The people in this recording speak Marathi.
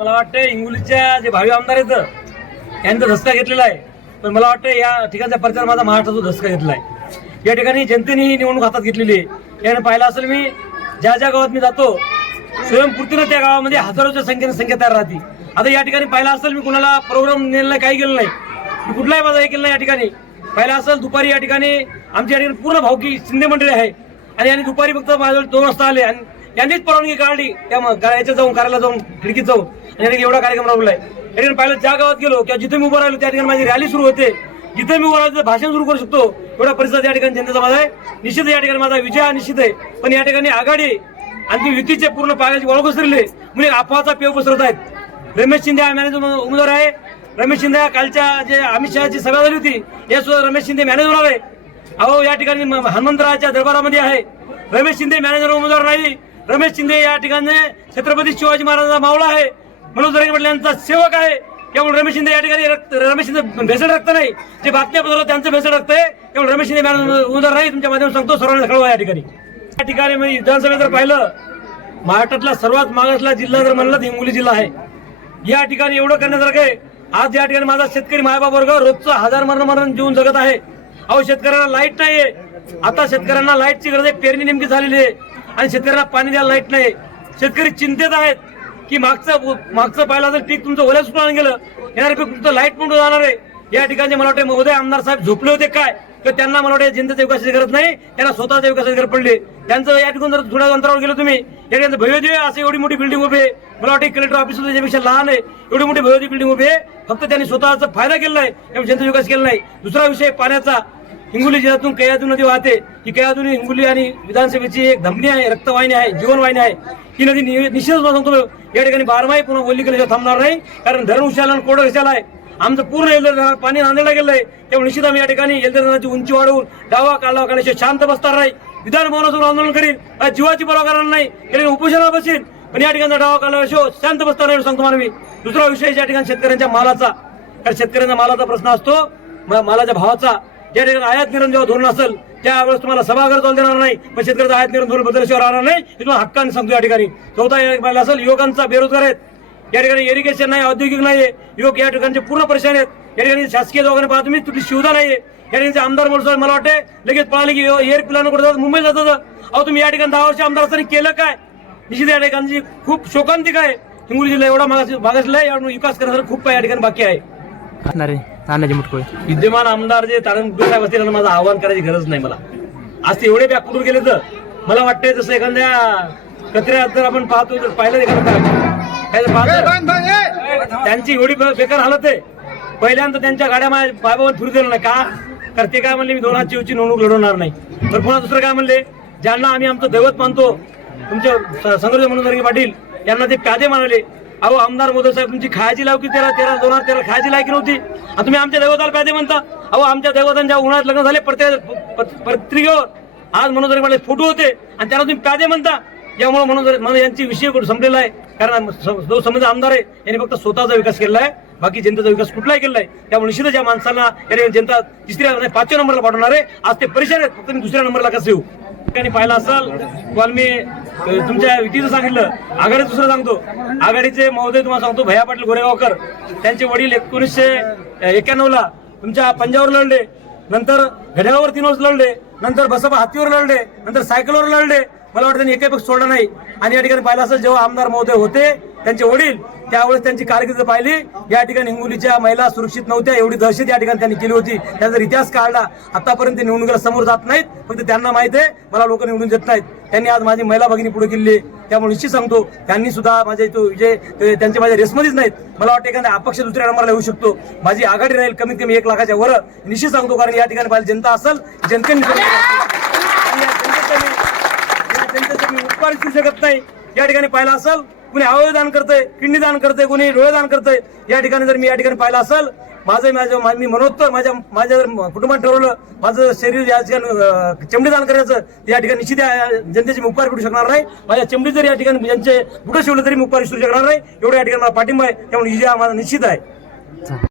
मला वाटतं इंगुलीच्या जे भावी आमदार आहेत यांचा धसका घेतलेला आहे. पण मला वाटतं या ठिकाणचा प्रचार माझा महाराष्ट्राचा धसका घेतला आहे या ठिकाणी जनतेने ही निवडणूक हातात घेतलेली आहे. याने पाहिलं असेल मी ज्या ज्या गावात मी जातो स्वयंपूर्तीनं त्या गावामध्ये हजारोच्या संख्येने संख्या तयार राहते. आता या ठिकाणी पाहिलं असेल मी कुणाला प्रोग्राम नेलं नाही काही केलं नाही. मी कुठलाही माझा हे केलं नाही या ठिकाणी. पाहिलं असेल दुपारी या ठिकाणी आमच्या या ठिकाणी पूर्ण भावकी शिंदे मंडळी आहे. आणि यांनी दुपारी फक्त माझ्याजवळ दोन वाजता आले आणि यांनीच परवानगी काढली. त्या म- गा- जाऊन कार्याला जाऊन खिडकीत जाऊन. आणि यांनी एवढा कार्यक्रम राबवलाय. या ठिकाणी पाहिलं ज्या गावात गेलो किंवा जिथे मी उभं राहिलो त्या ठिकाणी माझी रॅली सुरू होते. जिथे मी उभं राहिलो भाषण सुरू करू शकतो. एवढा परिसर या ठिकाणी जनतेचा माझा आहे. निश्चित या ठिकाणी माझा विजय हा निश्चित आहे. पण या ठिकाणी आघाडी आणि ती युतीचे पूर्ण पायाची ओळख पसरले. म्हणजे अफवाचा पेव पसरत आहेत. रमेश शिंदे हा मॅनेजर उमेदवार आहे. रमेश शिंदे हा कालच्या जे अमित शहाची सभा झाली होती या सुद्धा रमेश शिंदे मॅनेजर होणार आहे. अहो या ठिकाणी म- हनुमंतराच्या दरबारामध्ये आहे. रमेश शिंदे मॅनेजर उमेदवार नाही. रमेश शिंदे या ठिकाणी छत्रपती शिवाजी महाराजांचा मावळा आहे. मनोज दरेकर पाटील यांचा सेवक आहे. त्यामुळे रमेश शिंदे या ठिकाणी रक्त रमेश शिंदे भेसळ रक्त नाही. जे बातम्या बदल त्यांचं भेसळ रक्त आहे त्यामुळे रमेश शिंदे उमेदवार नाही. तुमच्या माध्यमातून सांगतो सर्वांना कळवा या ठिकाणी. या ठिकाणी मी विधानसभेत जर पाहिलं महाराष्ट्रातला सर्वात मागासला जिल्हा जर म्हणलं तर हिंगोली जिल्हा आहे. या ठिकाणी एवढं करण्यासारखं आहे. आज या ठिकाणी माझा शेतकरी मायबाप वर्ग रोजचं हजार मरण मरण जीवन जगत आहे. अहो शेतकऱ्यांना लाइट नाहीये. आता शेतकऱ्यांना लाईटची गरज आहे. पेरणी नेमकी झालेली आहे. आणि शेतकऱ्याला पाणी द्यायला लाइट नाही. शेतकरी चिंतेत आहेत की मागचं मागचं पाहिलं तर पीक तुमचं ओल्या सुटून गेलं. येणारे पीक तुमचं लाइट पण जाणार आहे. या ठिकाणी मला वाटतं महोदय आमदार साहेब झोपले होते काय? तर त्यांना मला वाटतं जनतेच्या विकासाची गरज नाही. त्यांना स्वतःच्या विकासाची गरज पडली. त्यांचं या ठिकाणी जर थोड्या अंतरावर गेलो तुम्ही या ठिकाणी भव्य असं एवढी मोठी बिल्डिंग उभी आहे. मला वाटतं कलेक्टर ऑफिस त्याच्यापेक्षा लहान आहे. एवढी मोठी भव्य बिल्डिंग उभी आहे. फक्त त्यांनी स्वतःचा फायदा केला आहे त्यामुळे जनतेचा विकास केला नाही. दुसरा विषय पाण्याचा. हिंगोली जिल्ह्यातून कयादू नदी वाहते. ही कयादू हिंगोली आणि विधानसभेची एक धमनी आहे रक्तवाहिनी आहे जीवनवाहिनी आहे. ही नदी निश्चितच सांगतो या ठिकाणी बारमाही पुन्हा बोलली थांबणार नाही कारण धरण उशाला आणि कोरडं उशाला आहे? आमचं पूर्ण एल्दर पाणी नांदेडला गेलं आहे. त्यामुळे निश्चित आम्ही या ठिकाणी धरणाची उंची वाढवून डावा काढला काढल्याशिवाय शांत बसणार नाही. विधान आंदोलन करील जीवाची परवा करणार नाही. कारण उपोषणाला बसेल पण या ठिकाणी डावा काढल्याशिवाय शांत बसणार नाही सांगतो मला मी दुसरा विषय या ठिकाणी शेतकऱ्यांच्या मालाचा. कारण शेतकऱ्यांचा मालाचा प्रश्न असतो मालाच्या भावाचा. या ठिकाणी आयात निर्णय जेव्हा धोरण असेल त्यावेळेस तुम्हाला सभागृह चालू देणार नाही पण शेतकऱ्याचं आयात निर्णय धोरण बदलशिवाय राहणार नाही हे तुम्हाला हक्काने सांगतो या ठिकाणी. चौथा असेल युवकांचा बेरोजगार आहेत. या ठिकाणी इरिगेशन नाही औद्योगिक नाहीये युवक या ठिकाणचे पूर्ण परेशान आहेत. या ठिकाणी शासकीय दवाखाने पाहता तुम्ही तुझी सुविधा नाहीये या ठिकाणी आमदार म्हणून मला वाटते लगेच पळाले की एअर प्लॅन कुठे जातात मुंबईत जातात अहो तुम्ही या ठिकाणी दहा वर्ष आमदार असताना केलं काय? निश्चित या ठिकाणची खूप शोकांतिक आहे. हिंगोली जिल्हा एवढा मागास मागासला आहे विकास करण्यासाठी खूप या ठिकाणी बाकी आहे. आहे नानाजी मुटकुळे. विद्यमान आमदार जे तारण साहेब असतील त्यांना माझं आव्हान करायची गरज नाही मला. आज ते एवढे बॅकफुटून गेले तर मला वाटतंय जसं एखाद्या कचऱ्यात जर आपण पाहतो तर पाहिलं एखादं त्यांची एवढी बे- बेकार हालत आहे. पहिल्यांदा त्यांच्या गाड्या माझ्या बाबावर फिरू दिलं नाही. का? तर ते काय म्हणले मी दोन हातची निवडणूक लढवणार नाही. तर पुन्हा दुसरं काय म्हणले ज्यांना आम्ही आमचं दैवत मानतो तुमचे स- संग्रह मनोज पाटील यांना ते प्यादे म्हणाले अहो आमदार मोदी साहेब तुमची खायची लावकी तेरा तेरा दोन हजार तेरा खायची लायकी नव्हती. आणि तुम्ही आमच्या दैवताला प्यादे म्हणता अहो आमच्या दैवतांच्या उन्हाळ्यात लग्न झाले प्रत्येक पत्रिकेवर. आज मनोज पाटील फोटो होते. आणि त्याला तुम्ही प्यादे म्हणता यामुळे मनोज यांची विषय संपलेला आहे? कारण जो समज आमदार आहे यांनी फक्त स्वतःचा विकास केला आहे. बाकी जनतेचा विकास कुठलाही केला आहे त्यामुळे निश्चितच या माणसांना या जनता तिसऱ्या पाचव्या नंबरला पाठवणार आहे. आज ते परेशान आहेत फक्त मी दुसऱ्या नंबरला कसं येऊ? ठिकाणी पाहिला असाल काल मी तुमच्या युतीचं सांगितलं. आघाडी दुसरं सांगतो. आघाडीचे महोदय तुम्हाला सांगतो भैया पाटील गोरेगावकर. त्यांचे वडील एकोणीसशे एक्क्याण्णव ला तुमच्या पंजावर लढले. नंतर घड्यावर तीन वर्ष लढले. नंतर बसपा हत्तीवर लढले. नंतर सायकलवर लढले. मला वाटतं त्यांनी एकही पक्ष सोडला नाही. आणि या ठिकाणी पाहिलं असेल जेव्हा आमदार महोदय होते त्यांचे वडील त्यावेळेस त्यांची कारकीर्द पाहिली. या ठिकाणी हिंगोलीच्या महिला सुरक्षित नव्हत्या. एवढी दहशत या ठिकाणी त्यांनी केली होती. त्याचा इतिहास काढला. आतापर्यंत निवडणुकीला समोर जात नाहीत. फक्त त्यांना माहीत आहे. मला लोक निवडून देत नाहीत. त्यांनी आज माझी महिला भगिनी पुढे केली त्यामुळे निश्चित सांगतो त्यांनी सुद्धा माझे तो विजय त्यांचे माझ्या रेसमध्येच नाहीत. मला वाटतं एखाद्या अपक्ष दुसऱ्या नंबरला येऊ शकतो. माझी आघाडी राहील कमीत कमी एक लाखाच्या वर. निश्चित सांगतो कारण या ठिकाणी माझी जनता असेल जनतेने जनतेचं मी- उपकार करू शकत नाही. या ठिकाणी पाहिलं असेल कुणी अवयव दान करतंय किडनी दान करतंय कुणी डोळे दान करतंय या ठिकाणी जर मी या ठिकाणी पाहिलं असेल माझं माझ्या मी मनोत्तर माझ्या माझ्या जर कुटुंबात ठरवलं माझं शरीर या ठिकाणी चिमडी चमडी दान करायचं या ठिकाणी निश्चित जनतेची जनतेचे मी उपकार करू शकणार नाही. माझ्या चमडी जर या ठिकाणी यांचे कुठं शिवलं तरी मी उपकार करू शकणार नाही. एवढं या ठिकाणी मला पाठिंबा आहे त्यामुळे ही माझा निश्चित आहे.